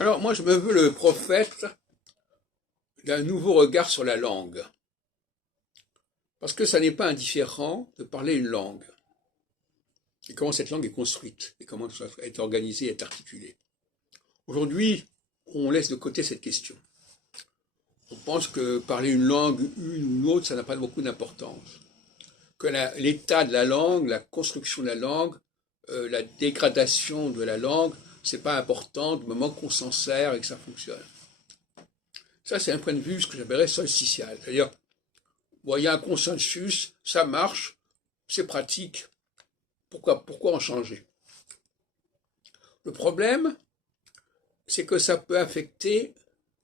Alors, moi, je me veux le prophète d'un nouveau regard sur la langue. Parce que ça n'est pas indifférent de parler une langue. Et comment cette langue est construite, et comment elle est organisée, est articulée. Aujourd'hui, on laisse de côté cette question. On pense que parler une langue, une ou une autre, ça n'a pas beaucoup d'importance. Que l'état de la langue, la construction de la langue, la dégradation de la langue, c'est pas important du moment qu'on s'en sert et que ça fonctionne. Ça, c'est un point de vue, ce que j'appellerais solsticial. C'est-à-dire, bon, il y a un consensus, ça marche, c'est pratique, pourquoi en changer? Le problème, c'est que ça peut affecter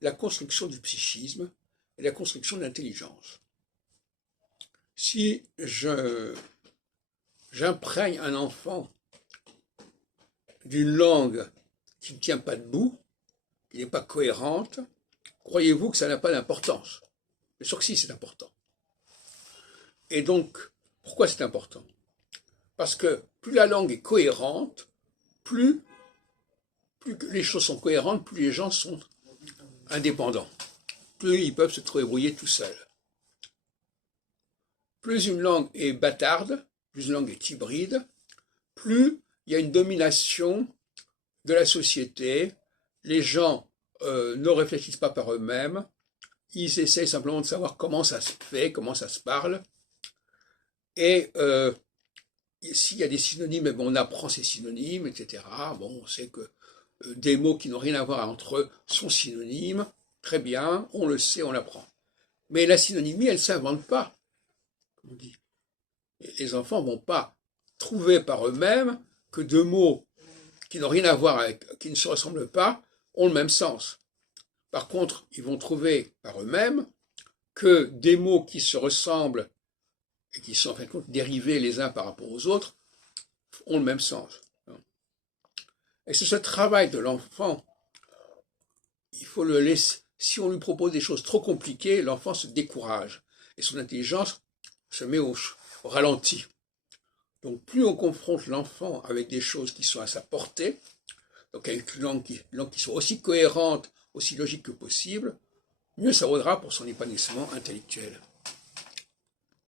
la construction du psychisme et la construction de l'intelligence. Si j'imprègne un enfant d'une langue qui ne tient pas debout, qui n'est pas cohérente, croyez-vous que ça n'a pas d'importance? Bien sûr que si, c'est important. Et donc, pourquoi c'est important? Parce que plus la langue est cohérente, plus les choses sont cohérentes, plus les gens sont indépendants. Plus ils peuvent se débrouiller tout seuls. Plus une langue est bâtarde, plus une langue est hybride, plus il y a une domination de la société. Les gens ne réfléchissent pas par eux-mêmes. Ils essayent simplement de savoir comment ça se fait, comment ça se parle. Et s'il y a des synonymes, on apprend ces synonymes, etc. Bon, on sait que des mots qui n'ont rien à voir entre eux sont synonymes. Très bien, on le sait, on l'apprend. Mais la synonymie, elle ne s'invente pas, comme on dit. Les enfants ne vont pas trouver par eux-mêmes que deux mots qui n'ont rien à voir avec, qui ne se ressemblent pas, ont le même sens. Par contre, ils vont trouver par eux-mêmes que des mots qui se ressemblent et qui sont en fin de compte dérivés les uns par rapport aux autres ont le même sens. Et c'est ce travail de l'enfant. Il faut le laisser. Si on lui propose des choses trop compliquées, l'enfant se décourage et son intelligence se met au ralenti. Donc plus on confronte l'enfant avec des choses qui sont à sa portée, donc avec une langue qui soit aussi cohérente, aussi logique que possible, mieux ça vaudra pour son épanouissement intellectuel.